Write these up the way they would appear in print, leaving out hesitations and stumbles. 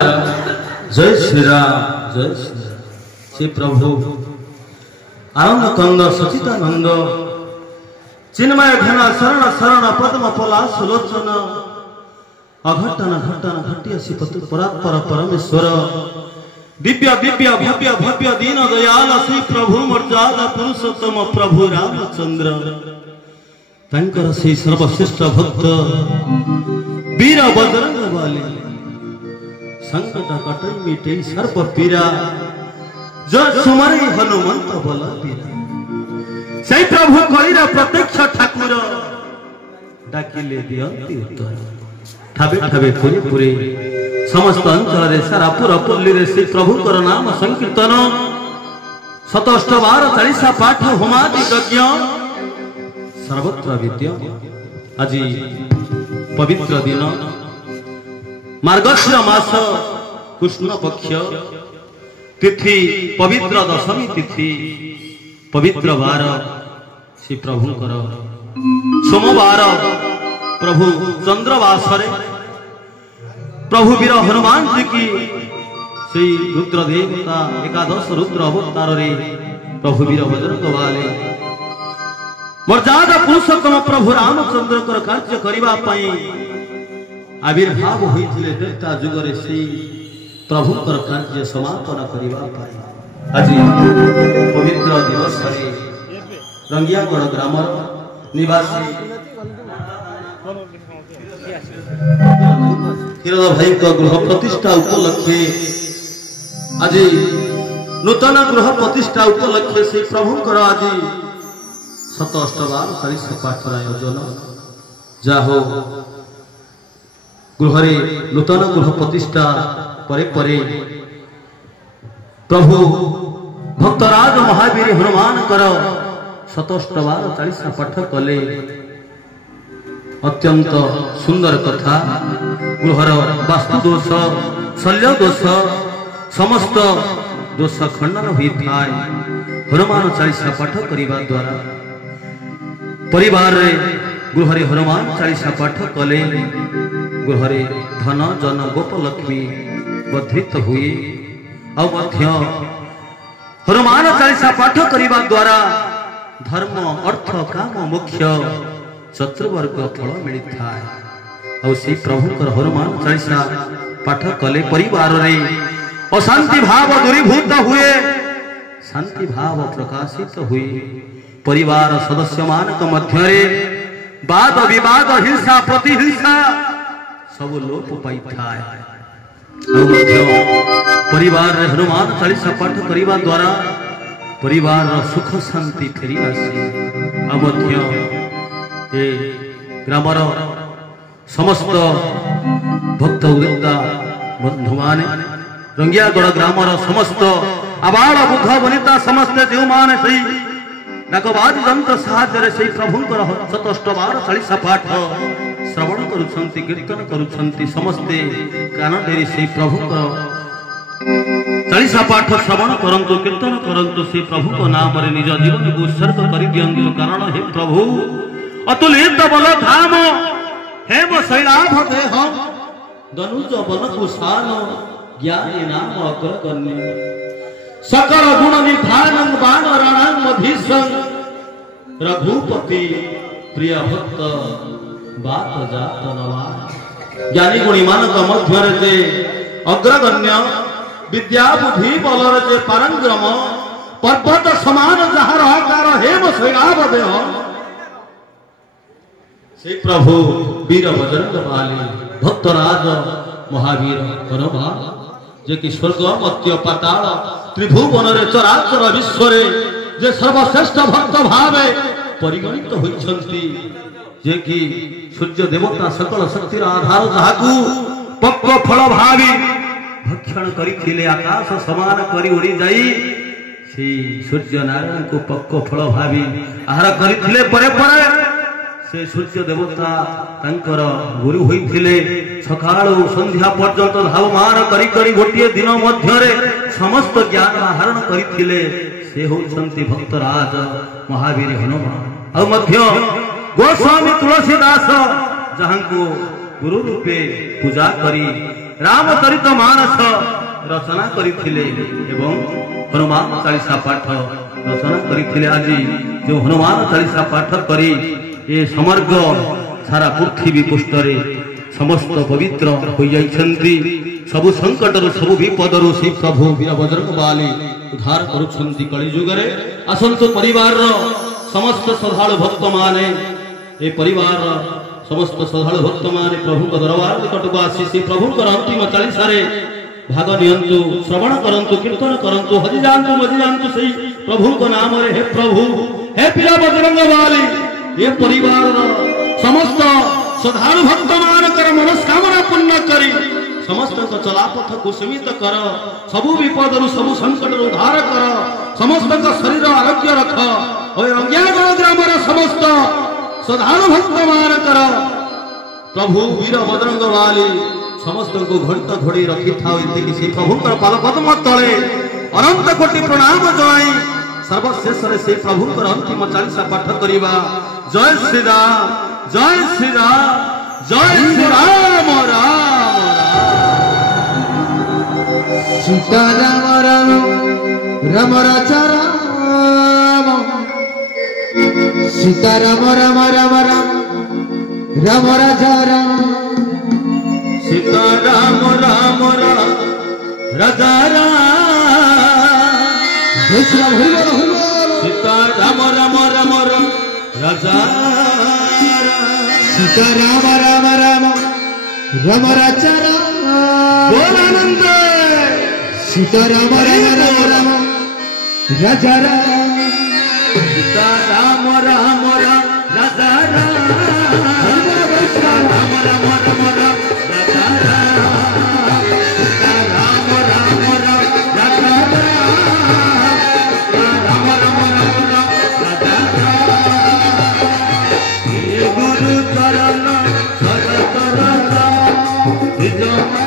जय श्री राम जय श्री राम। श्री प्रभु आनंद कंद सचिदानंद चिन्मय घन शरण शरण पद्म पला सुलोचन अघटन घटन घटिया श्रीपति परात्पर परमेश्वर दिव्य दिव्य भव्य भव्य दीन दयाल श्री प्रभु मर्यादा पुरुषोत्तम प्रभु रामचंद्र तंकर श्री सर्वश्रेष्ठ भक्त वीर बजरंग वाले संकट कटई मिटे सर्प पीरा जय सुमरई हनुमंत बल पीरा से प्रभु कईरा प्रत्यक्ष ठाकुर डाकिले दियंती उत्तर ठाबे ठाबे पुरी पुरी समस्त अंचल रे सारा पुर पल्ली रे श्री प्रभु कर नाम संकीर्तन 108 40 पाठ होमादि यज्ञ सर्वत्र विद्य आज पवित्र दिन मार्गशीर मास कृष्ण पक्ष तिथि पवित्र दशमी तिथि पवित्र बार श्री प्रभुंकर सोमवार प्रभु चंद्रवासरे प्रभु वीर हनुमान जी की श्री रुद्र देवता एकादश रुद्र अवतार रे प्रभु वीर बजरंग वाले मर्यादा पुरुषोत्तम प्रभु रामचंद्र कार्य करबा पई आविर्भाव होइथिले त्रेता जुगरे से प्रभुकर कार्य समापन करबा पई आज पवित्र दिवस रे रंगियागढ़ ग्राम निवासी हिरण भाई का गृह प्रतिष्ठा उपलक्षे आज नूतन गृह प्रतिष्ठा उपलक्षे से प्रभुकर आज 108 40 पाठ आयोजन जाहो गृह नूतन गृह प्रतिष्ठा परे परे प्रभु भक्तराज महावीर हनुमान कर 108 40 पाठ कले अत्यंत सुंदर कथा गृहर वास्तु दोष शल्य दोष समस्त दोष खंडन होता है हनुमान 40 पाठ करने द्वारा परिवार रे गृह हनुमान 40 पाठ कले गृह धन जन गोपलक्ष्मी वर्धित हुए हनुमान 40 पाठ करने द्वारा धर्म अर्थ काम मोक्ष चतुर्वर्ग फल मिलता है से प्रभुकर हनुमान 40 पाठ कले परिवार रे अशांति भाव दूरीभूत हुए शांति भाव प्रकाशित हुए परिवार सदस्य मानक मध्य वाद विवाद हिंसा प्रतिहिंसा सब लोप पाई परिवार रे हनुमान 40 पाठ करने द्वारा परिवार सुख शांति फेरी आसी ग्रामर समस्त भक्त उद्योक्ता बंधु मान रंगियागढ़ ग्रामर समस्त आबाल बुध वनिता समस्त जो मान सही डाकबाज यंत्र साहाय्य से प्रभुंकर 108 40 पाठ श्रवण करुछंती कीर्तन करुछंती समस्ते कान डेरी से प्रभुंकर 40 पाठ श्रवण करंतु कीर्तन करंतु से प्रभु को नाम रे निज जीवन को उत्सर्ग करि दियंतु कारण हे प्रभु अतुलित बल धाम हेम शैलाभ देह दनुज बल कुशाल ज्ञानी नाम अग्रगण्य सकल गुण निधान बाण राणांग मधीश्वर रघुपति प्रिय भक्त बात जात नवान ज्ञानी गुणी मानक मध्य रे अग्रगण्य विद्या बुद्धि बल रे पारंगम पर्वत समान जहार आकार हेम शैलाभ देह से प्रभु वीर बजरंग वाले भक्तराज महावीर हनुमान जे कि स्वर्ग मत्य पाताल त्रिभुवन रे चराचर विश्व रे जे सर्वश्रेष्ठ भक्त भावे परिगणित होइछंती जे कि सूर्य देवता सकल शक्तिर आधार जाहाकू पक्व फल भावी भक्षण करिथिले आकाश समान करी उड़ी जाई से सूर्य नारायण को पक्व फल भावी आहार करिथिले परे परे से सूर्य देवता तंकर गुरु होइथिले सकाळु संध्या पर्यंत धावमान करी करी गोटिए दिन मध्य रे समस्त ज्ञान आहरण करिथिले से होउछंती भक्तराज महावीर हनुमान और मध्य गोस्वामी तुलसीदास जहां को गुरु रूपे पूजा करी रामचरित मानस रचना करथिले एवं हनुमान चालीसा पाठ रचना करथिले। आज जो हनुमान चालीसा पाठ करी ये समर्ग सारा पृथ्वी पृष्ठरे समस्त पवित्र हो जाइछन्ति। सबु संकटर सबु विपदरु से प्रभु वीर बजरंग बाली उद्धार करुछन्ति कलि जुगरे। आसंतु परिवार समस्त श्रद्धालु भक्त माने ए परिवार समस्त श्रद्धालु भक्त माने प्रभु को दरबार निकटको आसी से प्रभु को अंतिम चालीसा रे भाग नियंतु, श्रवण करंतु, कीर्तन करंतु, हजि जानतु मजि जानतु सही प्रभु को नाम रे। हे प्रभु हे वीर बजरंग बाली ये परिवार समस्त श्रद्धालु भक्त मानकर मनस्कामना पूर्ण करी समस्त चलापथ को सीमित कर, सबु विपद सबु संकट उद्धार कर, समस्त शरीर आरोग्य रख। और रंगियागढ़ ग्राम समस्त श्रद्धालु भक्त मानकर प्रभु वीर बजरंग बाली समस्त को घड़ित घोड़ी रखी था। से प्रभु पाद पद्म तले अनंत कोटि प्रणाम जनाई सर्वशेष से प्रभु अंतिम चालीसा पाठ करवा। जय श्री राम, जय श्री राम, जय श्री राम। राम सीता राम राम राम राजा राम, सीता राम राम राम राम राम राजा राम, सीता राम राम राम राजा राम। सीता राम राम राम राम राजा राम, सीता राम राम राम राम राजा राम। बोलानंद सीता राम राम राम राम राजा राम, सीता राम राम राम राजा राम, सीता राम राम राम राम राजा राम, सीता राम राम राम राजा राम, राम राम राम राम राजा राम। ये गुरु चरण शरत राजा निज मन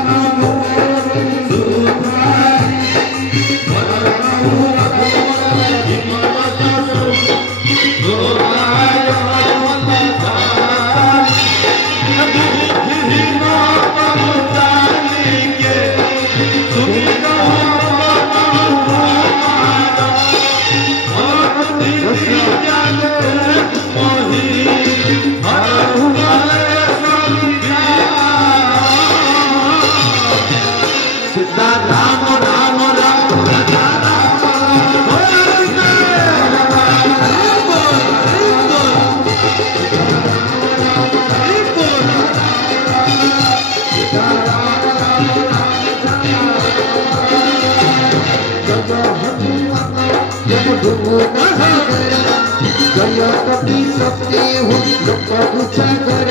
जयपति सत्य हो लोक कर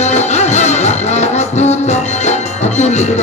रामदूत अतुलित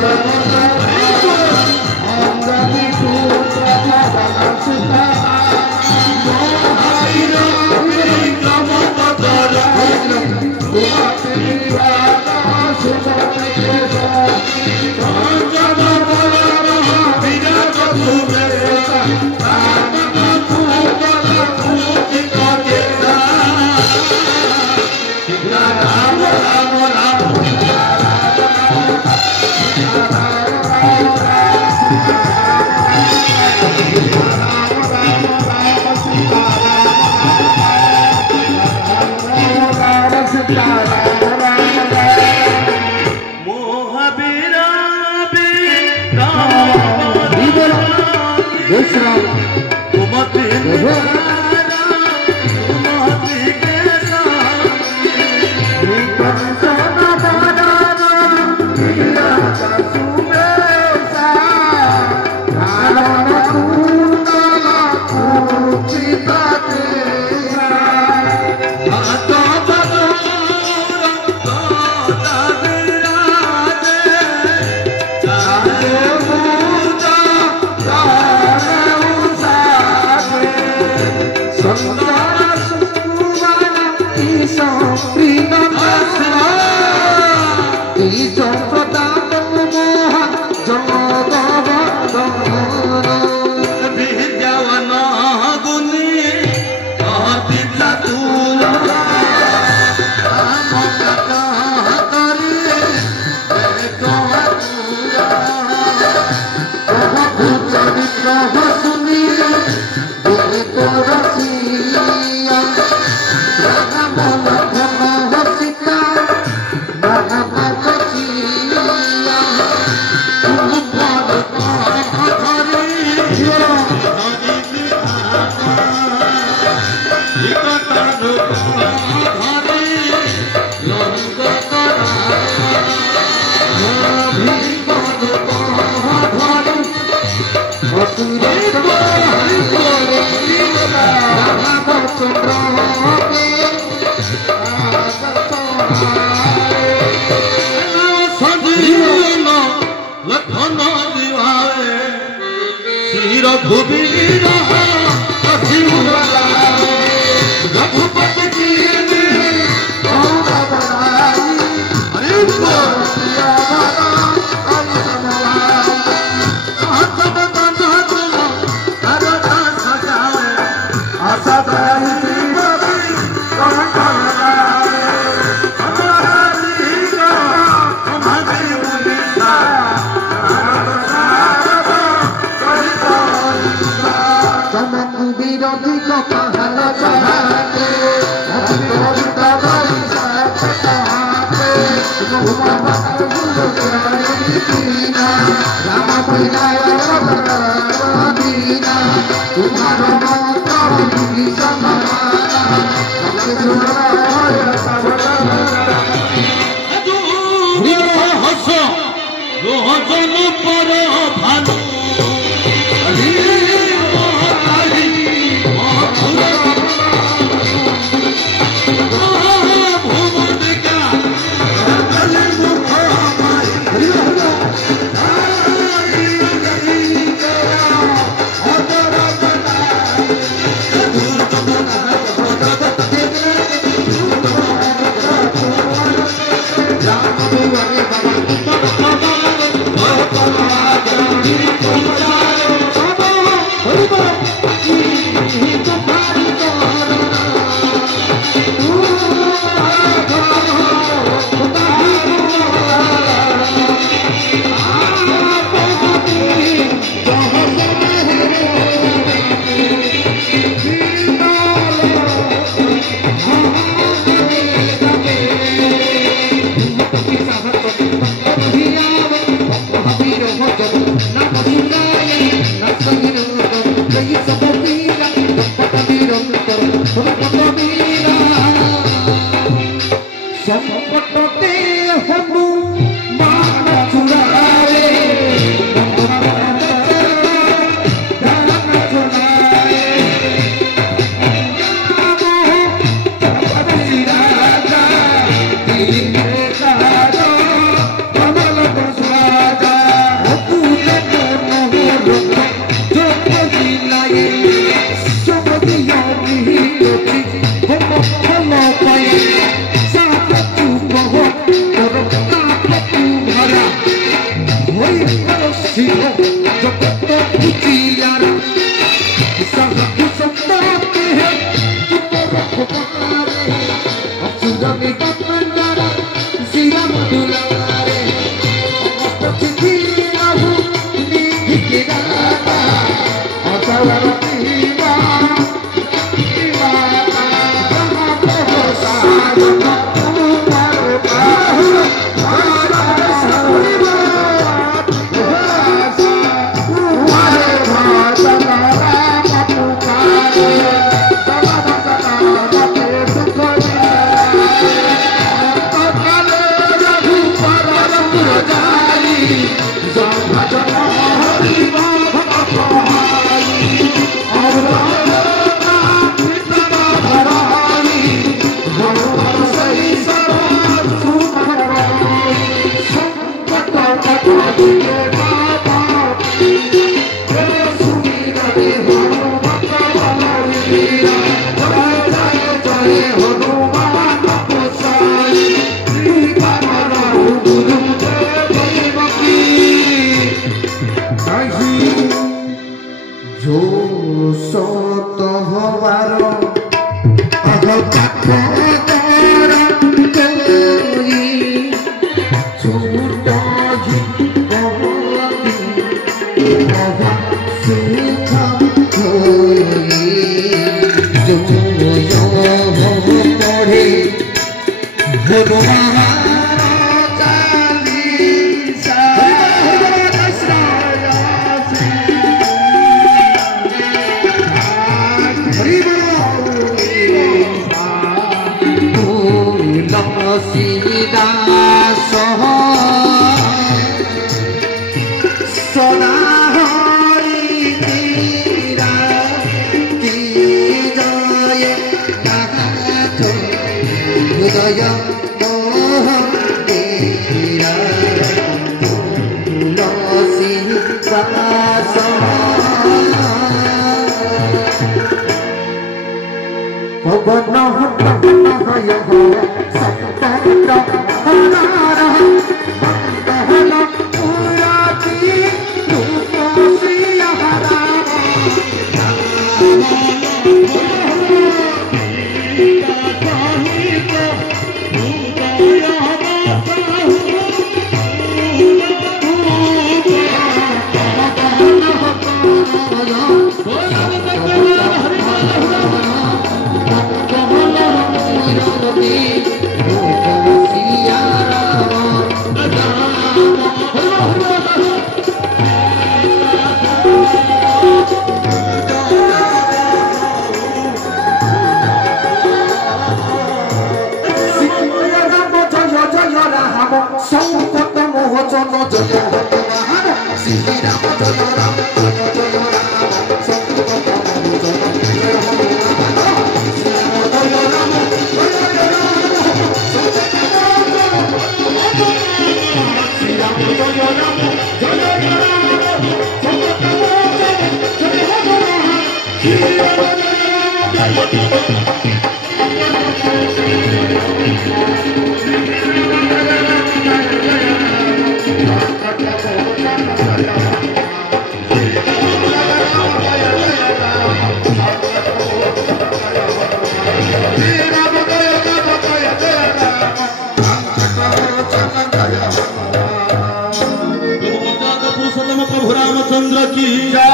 प्रभु रामचंद्र की जय,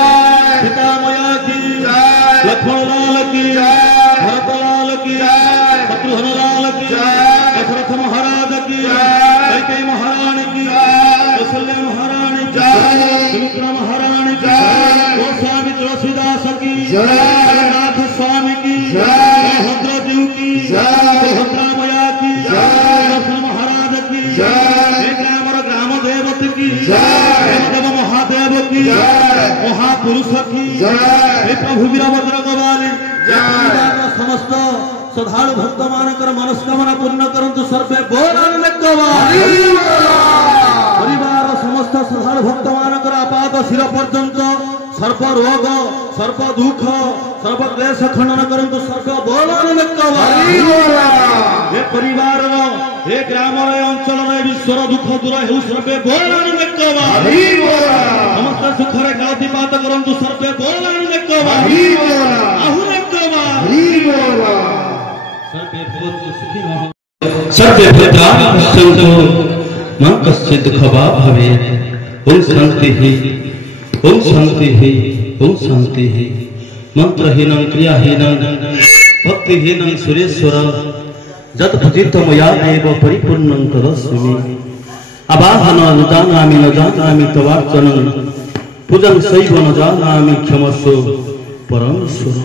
पिता मैया की जय, लक्ष्मण लाल की जय, भरत लाल की जय, शत्रुघ्न लाल की जय, दशरथ महाराज की जय, कैकेयी महारानी की जय, कौशल्या महारानी की जय, सुमित्रा महारानी की जय, गोस्वामी तुलसीदास की जय, जगन्नाथ स्वामी की जय, बलभद्र जीव की जय, सुभद्रा मैया की जय, दर्शन महाराज की जय, ग्राम देवत की जय, महादेव की जय, महापुरुष की जय, प्रभु वीरभद्र गवाली जय। समस्त श्रद्धालु भक्त मानकर मनस्कामना पूर्ण करंतु सर्वे बोलान परिवार समस्त श्रद्धालु भक्त मानकर आपात शिर पर्यंत सर्व रोग सर्व दुख सर्व क्लेश खंडन करंतु सर्व बोलान ए परिवार ए ग्राम ए अंचल विश्वर दुख दूर हेउ सर्वे बोलान समस्त सुख रे कातिपात करंतु सर्वे बोलान सर्वे भद्राणि सन्तु मा कश्चित् दुःखवा भवेत्। ओम शांति ओम शांति ओम शांति। मंत्रहीनं क्रियाहीनं भक्तिहीनं सुरेश्वर जत भजित मया एव परिपूर्णं तदस्मि। आवाहन न जानामि तवार्चनं पूजन सैव न जानामि क्षमस्व परमेश्वर।